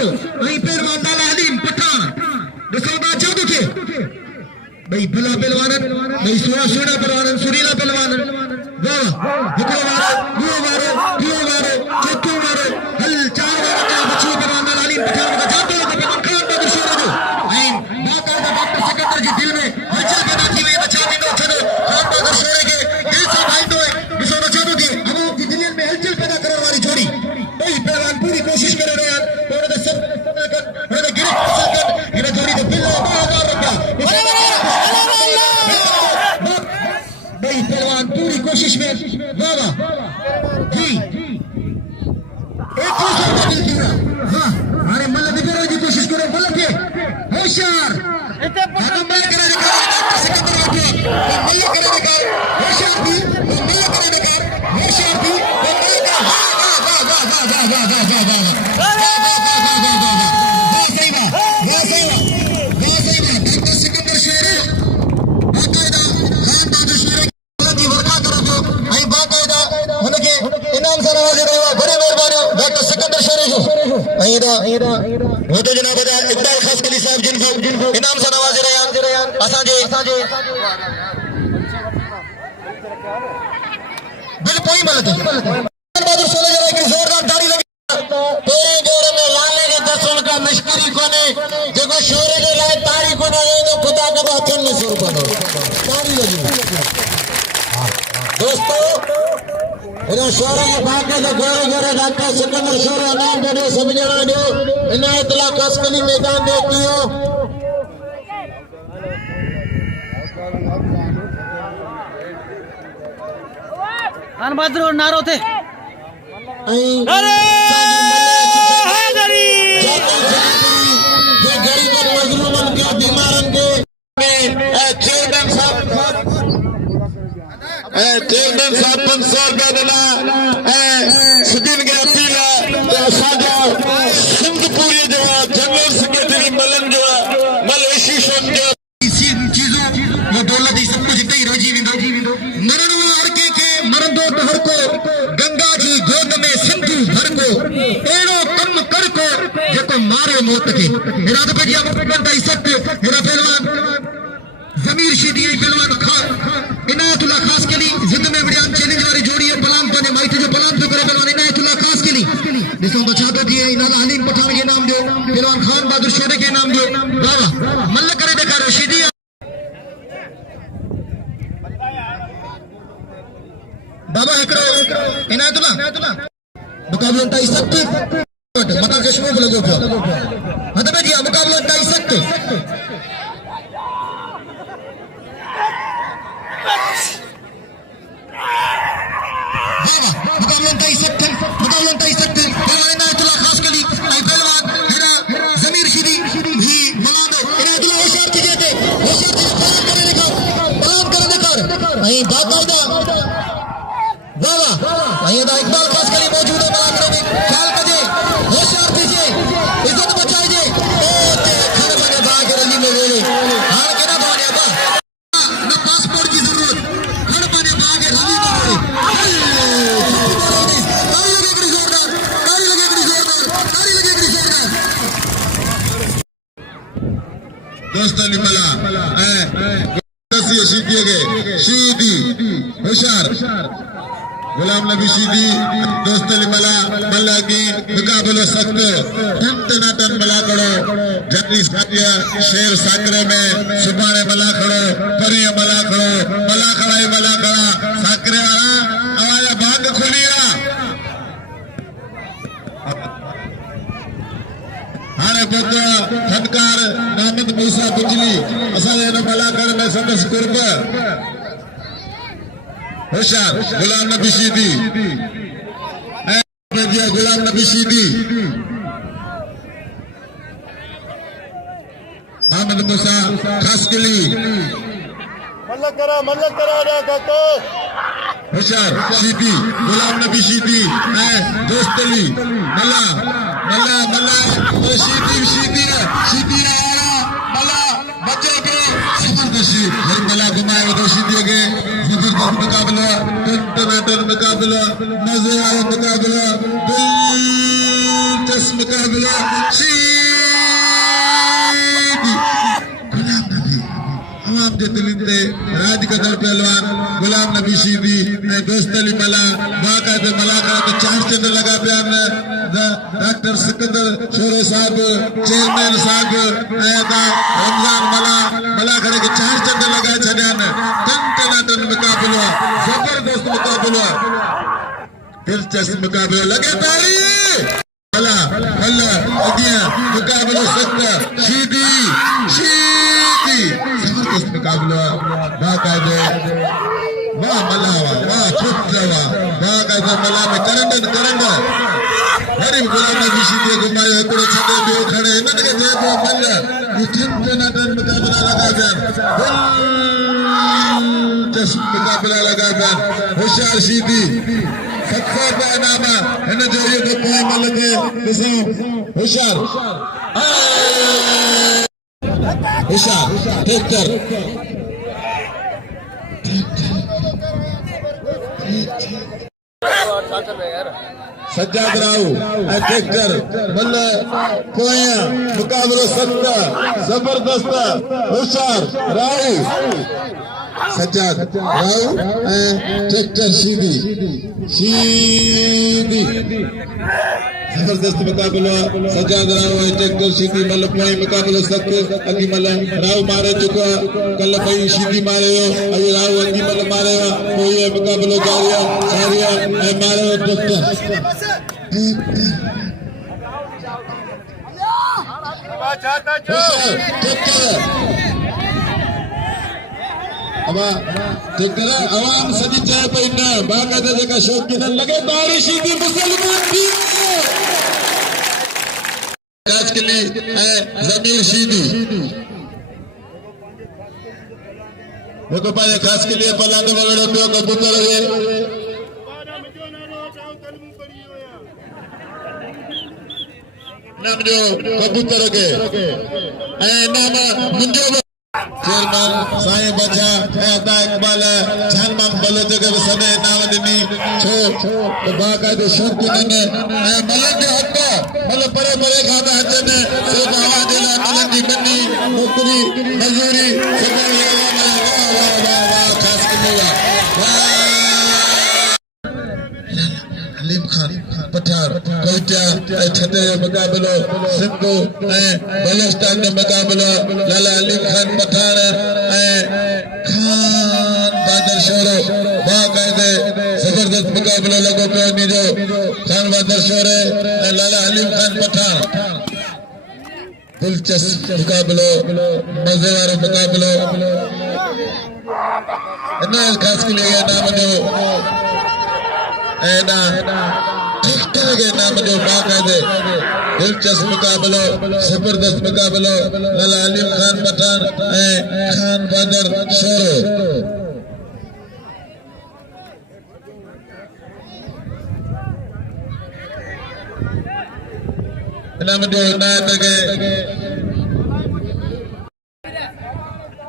Sorrow वही पहलवान लाला हलीम पठान दिसोदा चौदह के भाई भला पहलवान भाई सोना सोना पहलवान सुरीला पहलवान वाह हिकड़ो वारो दो वारो तीन वारो चौथो वारो हल चार वारो का बच्ची पहलवान लाला हलीम पठान का जातो तो पहलवान खान बहादुर शोरो जो आई बाकायदा डॉक्टर सिकंदर जी दिल में हलचल पैदा थी वे बचा दिनो छनो खान बहादुर शोरो के दिल से भाई दो दिसोदा चौदह के हम की दिल में हलचल पैदा करने वाली जोड़ी भाई पहलवान पूरी कोशिश कर रहे हैं और दे सब कर और दे गिरफ्त कर ये जोड़ी दे बिल 2000 रुपया भाई पहलवान पूरी कोशिश में वाह वाह जी 2100 का दिल दिया हां अरे मल्ल दिगरो जी कोशिश करो मल्ल के होशियार अगर मल्ल करे दिखा डॉक्टर सिकंदर बैठो मल्ल करे दिखा होशियार भी मल्ल करे दिखा होशियार भी मल्ल का वाह वाह वाह वाह वाह वाह वाह वाह वाह डॉक्टर सिकंदर शेर बाकायदा खान बहादुर शेर की वर्का करो जो आई बाकायदा उनके इनाम से नवाजे रहे बड़े मेहरबानी डॉक्टर सिकंदर शेर जो आई दा वो तो जनाब इकबाल खासकली साहब जिनको इनाम से नवाजे रहे असा जे बिल कोई मत खान बहादुर शेर जरा की जोरदार ताली लगी तेरे जोड़े में लाले के दसन का मशकरी कोने देखो शोरे के लाए तारी कोने ये तो खुदा का बात में सुर कोने तारी लगी दोस्तों इन्हें शोरे के भाग के गोरे गोरे डॉक्टर सिकंदर शोरे नाम दे सभी जने दो इन्हें इतला कसकली मैदान देती हो खान बहादुर नारो थे अरे चेयरमैन साहब 500 रुपया देना सुदीन के अपीला साजा सिंध पूरी जो जनरल सेक्रेटरी मलन जो मल एसोसिएशन जो चीजों वो दौलत ही सब कुछ इतनी रोजी विंदो मरण वार के मरण दो तो हर को गंगा जी गोद में सिंधु भर को एड़ो कम कर को जेको मारे मौत के इरादे पे जिया मुकद्दर दाई सकते मेरा पहलवान जमीर शीदी पहलवान खान इनायतुल्लाह खास के लिए जिंद में बड़ियान चैलेंज वाली जोड़ी है पलान तो ने माइट जो पलान तो करे पहलवान इनायतुल्लाह खास के लिए दिसो तो चाहते दिए लाला हलीम पठान के नाम दो पहलवान खान बहादुर शोरे के नाम दो वाह मल्ल करे देखा रशीदी बाबा एकड़ो इनायतुल्लाह मुकाबला ताई सकते मता कश्मीर बोले जो हद में जी मुकाबला ताई सकते मुकाबला ताई सकते पहलवान इनायतुल्लाह खास के लिए आई पहलवान हेरा जमीर शीदी ही मलाद इनायतुल्लाह होशियार कीजिए थे होशियार कीजिए पलान करे देखो आई बाकायदा वाह वाह ये दा इकबाल खास के लिए मौजूद है मलाद में ख्याल कीजिए होशियार कीजिए इज्जत बचाइए ओ ते खड़े बने भाग रली में रे हां के ना बने बा ना पासपोर्ट की जरूरत खड़े बने भाग रली में रे दोस्तों निमला शीदी होशियार गुलाम नबी शीदी दोस्त निमला मल्ला की मुकाबलो सख्त टन मला कड़ो जनी साथिया शेर साकरे में सुबाने मला खड़ो परी मला खड़ो मला खड़ा साकरे वाला हमारा भाग खुलिया हारे पोतो फटकार नामद मूसा बिजली असाले न बलाकड़ में संदस कुर्ब होशियार गुलाम नबी शीदी गुलाम नबी शीदी मोहम्मद मूसा खासकली मल्ल करा रे काको होशियार शीदी गुलाम नबी शीदी दोस्त अली मल्ला शीदी बच्चों के जबरदस्ती मल्ला घुमाए तो शीदी के जबरदस्त मुकाबला टन मुकाबला मजे आया मुकाबला दिलचस्प मुकाबला शीदी गुलाम नबी आवाम जे दिलिंदे राज कदर पहलवान गुलाम नबी शीदी दोस्त अली मला बाकायदे मुलाकात 4 चंद लगा प्यार डॉक्टर सिकंदर शोरे साहब चेयरमैन साहब रमजान मला खड़े के 4 चंद लगा छड़ियान टन मुकाबला जबरदस्त मुकाबला दिलचस्प मुकाबला लगे ताली अल्लाह अगिया मुकाबला सख्त शीदी जबरदस्त मुकाबला बाकायदे वाह मलावा वाह छुट्टवा बाकायदे मला में करंड गरीब गुलाम नबी शीदी घुमाए हिकिड़ो छॾे ॿियो खड़े हिननि खे चइबो मल टन मुकाबला लगा दिलचस्प मुकाबला लगा होशियार शीदी 700 रुपया इनाम हिन जो इहो तो पोइ मल खे ॾिसूं होशियार ट्रैक्टर सज्जाद राव ट्रैक्टर मल पोया मुकाबलो सख्त जबरदस्त होशियार राव सज्जाद राव ट्रैक्टर शीदी जबरदस्त मुकाबलो सज्जाद राव ट्रैक्टर शीदी मल पोई मुकाबलो सख्त अगी मल राव मारे चुको कल पई शीदी मारे अभी राव अगी मल मारे पोई मुकाबलो जारी मारे ट्रैक्टर आवाम सजी चाहे पई न बाकायदा जेका शौकीन लगे ताड़ी शीदी मुसलमान थी काज के लिए जमीर शीदी देखो पाए खास के लिए पलांग वगैरह पे कबूतर है नाम जो कबूतर के नाम मुंजो चेयरमैन साईं बचा अदा इकबाल जान मांग बलोच के सने नाम दिनी छो तो बाकायदे शौकीन ने मलन जो हक मल परे खाता हजन से आवाज ला मलन जी बनी नौकरी मजदूरी खास अलीम खान पठार कोयटा छठे मुकाबलो सिंधु बलोचिस्तान जो मुकाबलो लाला अलीम खान पठान खान बहादुर शोरो बाकायदे जबरदस्त मुकाबलो लगो पियो इन जो खान बहादुर शोरे लाला अलीम खान पठान दिलचस्प मुकाबलो मजे वारो मुकाबलो खास के लिए नाम जो ट्रैक्टर के नाम जो बाकायदे दिलचस्प मुकाबलो जबरदस्त मुकाबलो लाला अलीम खान पठान खान बहादुर शोरो नाम जो नायक के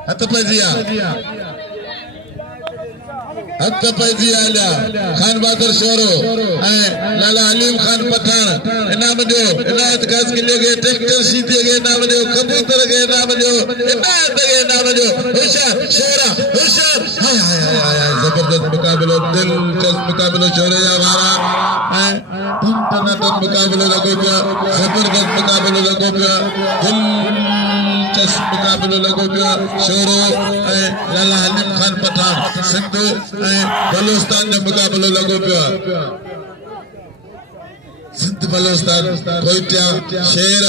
हथ पैजी आलिया खान बहादुर शोरो लाला अलीम खान पठान इनाम जो इनायत खास के लिए ट्रैक्टर शीदी के नाम जो कबूतर के नाम जो इनायत के नाम जो होशियार जबरदस्त मुकाबलो दिलचस्प मुकाबलो शोरे या वारा मुकाबलो लगो पिया जबरदस्त मुकाबलो लगो पिया दिलचस्प मुकाबलो लगो पिया शोरो लाला अलीम खान पठान सिंधु बलोचिस्तान जो मुकाबलो लगो पिया सिंध बलोचिस्तान कोयटा शहर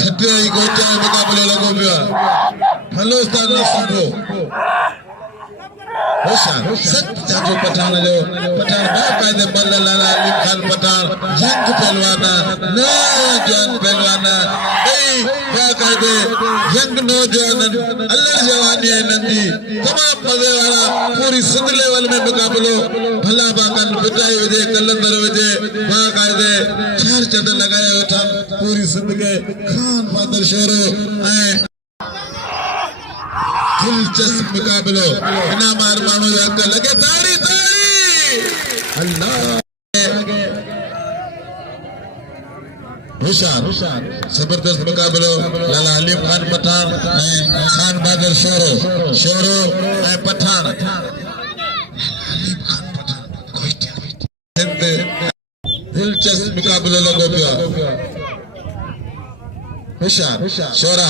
छठे कोयटा मुकाबलो लगो पिया बलोचिस्तान सिंधु जाजो पठान बाकायदे बल्ले लाला अलीम खान पठान जंग पहलवाना नौजवान पहलवाना बाकायदे जंग नौजवान अल्लाह जवानी है नंदी तमाम मजे वाला पूरी सिंध लेवल में मुकाबलो भला बाकन बिटाई वजे कलंदर वजे बाकायदे 4 चंद लगाए वठा पूरी सिंध के खान बहादुर शोरो दिलचस्प मुकाबलो इनाम मानो लगे ताड़ी अल्लाह होशियार जबरदस्त मुकाबलो लाला अलीम खान पठान खान बहादुर शोरो पठान दिलचस्प मुकाबलो लगो पियो होशियार शोरा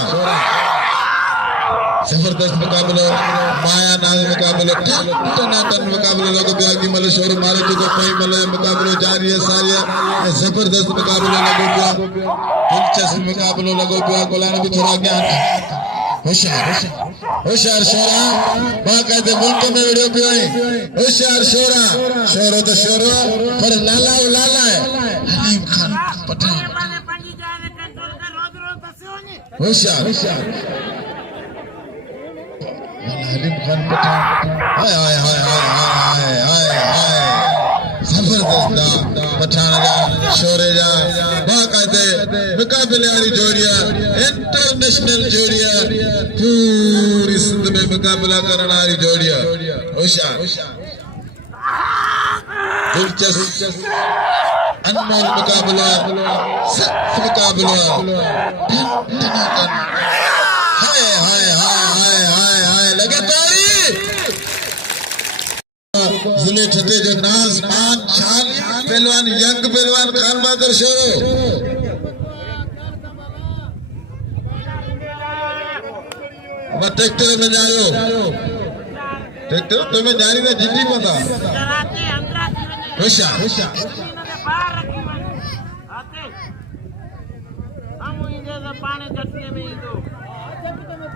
जबरदस्त मुकाबलो माया नाल मुकाबलो टनाटन मुकाबलो लगो पियो की मल शोर मारे तो कोई मल मुकाबलो जारी है सारी जबरदस्त मुकाबलो लगो पियो दिलचस्प मुकाबलो लगो पियो गोलान भी थोड़ा ज्ञान होशियार शोरा बाकायदे मुल्क में वीडियो पियो होशियार शोरो तो शोरो पर लाला है अलीम खान पठान होशियार अलीम खान पठान हाय जबरदस्त पठान जा शोरे जा बाकायदे मुकाबले वाली जोड़िया इंटरनेशनल जोड़िया पूरी सिंध में मुकाबला करने वाली जोड़िया होशियार दिलचस्प अनमोल मुकाबला सख्त मुकाबला हाय लगे ताली जिले छते जो नाज मान शान पहलवान यंग पहलवान खान बहादुर शोरो ट्रैक्टर में जायो ट्रैक्टर तो में जारी ना जिंदी पता होशियार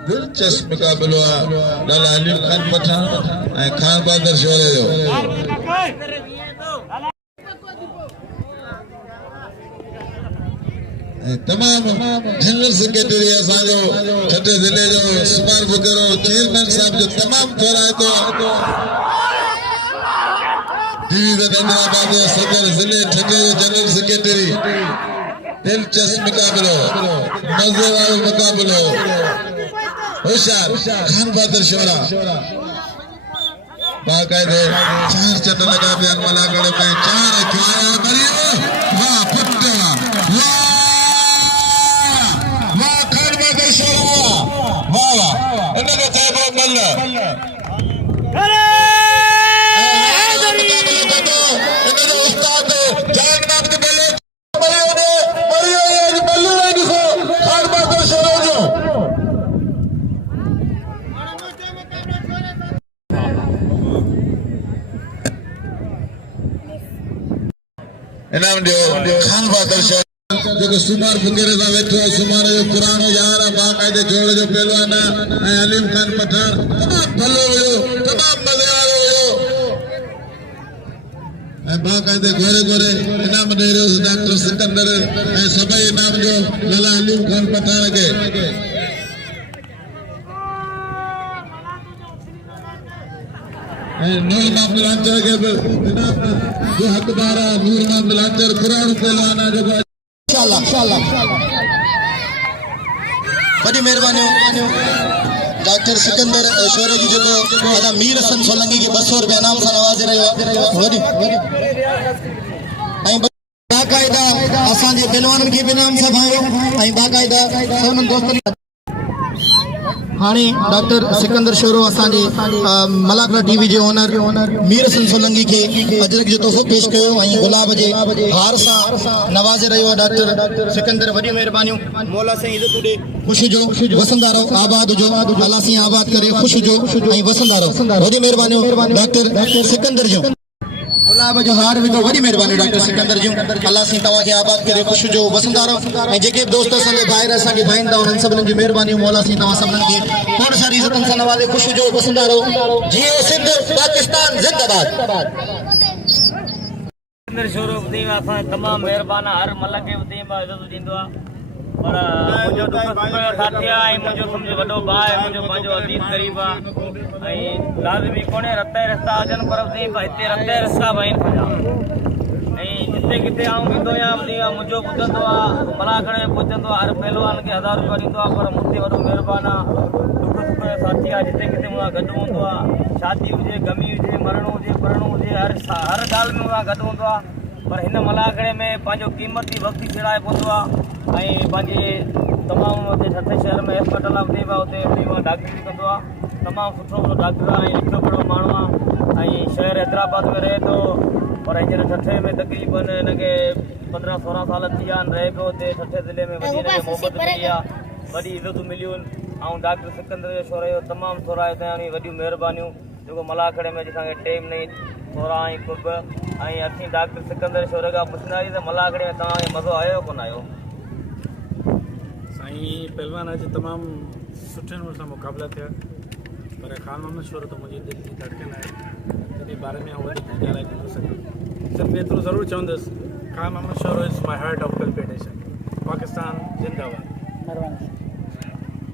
दिलचस्प मुकाबलो लाला अलीम खान पठान खान बहादुर शोरे जो तमाम जनरल सेक्रेटरी असांजो छठे जिले जो सुमार बुकरो चेयरमैन साहब जो तमाम थोड़ा है तो डिवीजन हैदराबाद जो सदर जिले छठे जनरल सेक्रेटरी दिलचस्प मुकाबलो मजे वालो मुकाबलो होशियार खान बहादुर शोरा बाकायदे 4 चट लगा बयान वाला गड़े में 4 क्यारा मरियो वाह पुट्टा वाह खान बहादुर शोरा वाह इनके चाबो मल्ल इनके उस्ताद जान नाम के बल्ले मरियो बल्लू नहीं सो खान बहादुर शोरा जो इनाम जो खान बहादुर शोरा जो सुमार फुकेरे दा वेठो सुमार जो पुरानो यार बाकायदे जोड़ जो पहलवान अलीम खान पठान तमाम भलो हो तमाम मजे वालो हो बाकायदे गोरे इनाम दे रहे डॉक्टर सिकंदर सभी इनाम जो लाला अलीम खान पठान के नूर मोहम्मद लांचर के इनाम जो हकदार नूर मोहम्मद लांचर पुरानो पहलवान जो इंशाल्लाह बड़ी मेहरबानी डॉक्टर सिकंदर शोरे जी जो अदा मीर हसन सोलंकी के 200 रुपया इनाम से नवाजे रहे वडी बाकायदा असांजे पहलवान के इनाम से भायो बाकायदा सोनन दोस्तन हाणे डॉक्टर सिकंदर शोरो असांजे मलाकड़ा टीवी जे ओनर मीर हसन सोलंकी के अजरक जो तोहफो पेश कयो गुलाब जे हार सां नवाजे रहियो डॉक्टर सिकंदर वडी मेहरबानियूं मौला से इज्जत दे खुशी जो वसंदा रहो आबाद जो अल्लाह से आबाद करे खुश जो वसंदा रहो वडी मेहरबानियूं डॉक्टर सिकंदर जो गुलाब जो हार भी तो वडी मेहरबानी डॉक्टर सिकंदर जो अल्लाह से तवा के आबाद करे खुश जो वसंदा रहो जेके दोस्त असांजे भाइर असांखे भाईंदा उन्हनि सभिनी जी मेहरबानी मौला से तवा सभिनी खे खोड़ सारी इज्जतन सां नवाज़े खुश जो वसंदा रहो जियो सिंध पाकिस्तान जिंदाबाद शोरो तमाम मेहरबान हर मल के इज्जत दींदो पर मुझो दुख साथी मुझो समझो वडो भाई मुझो पंहिंजो अजीज करीब लाज़मी कोने रस्ता अजन पर हिते रस्ते रस्ता आहिनि पंहिंजा जिते किथे आऊं वेंदो आहियां मुझो ॿुधंदो आहे मलाखड़े में पहुचंदो हर पहलवान के 1000 रुपया ॾींदो पर मुझे वॾो महिरबान दुख सुख जो साथी जिते किथे मुंहिंजा गॾु हूंदो शादी हुजे गमी हुजे मरणो हुजे पढ़णो हुजे हर ॻाल्हि में मुंहिंजा गॾु हूंदो पर हिन मलाखड़े में पंहिंजो क़ीमती वक़्तु फेराए पवंदो ऐं पंहिंजे तमामु हुते ठठे शहर में हॉस्पिटल आहे हुते मां डॉक्टरी कंदो आहे तमामु सुठो डॉक्टर आहे ऐं लिखियो पढ़ियो माण्हू आहे ऐं शहर हैदराबाद में रहे थो पर हींअर ठठे में तकरीबन हिनखे 15-16 साल थी विया आहिनि रहे पियो हुते ठठे ज़िले में वॾी हिनखे मोहबत मिली आहे वॾी इज़तूं मिलियूं आहिनि ऐं डॉक्टर सिकंदर जो शोरे जो तमामु थोरा हितां वॾियूं महिरबानियूं जेको मलाखड़े में असांखे टेम नहीं थोरा ऐं कुब ऐं असीं डॉक्टर सिकंदर शोरे खां पुछंदासीं त मलाखड़े में तव्हांखे मज़ो आयो कोन आयो साईं पहलवान अॼु तमामु सुठे नमूने सां मुक़ाबला थिया पर ख़ान मोहम्मद शोरो त मुंहिंजी दिलि जी धड़कन आहे तॾहिं बारे में आउं वधीक ॻाल्हाए नथो सघां सिर्फ़ु एतिरो ज़रूरु चवंदुसि Khan Mohammad Shoro is my heart of कल्पेटेशन पाकिस्तान जिंदाबाद।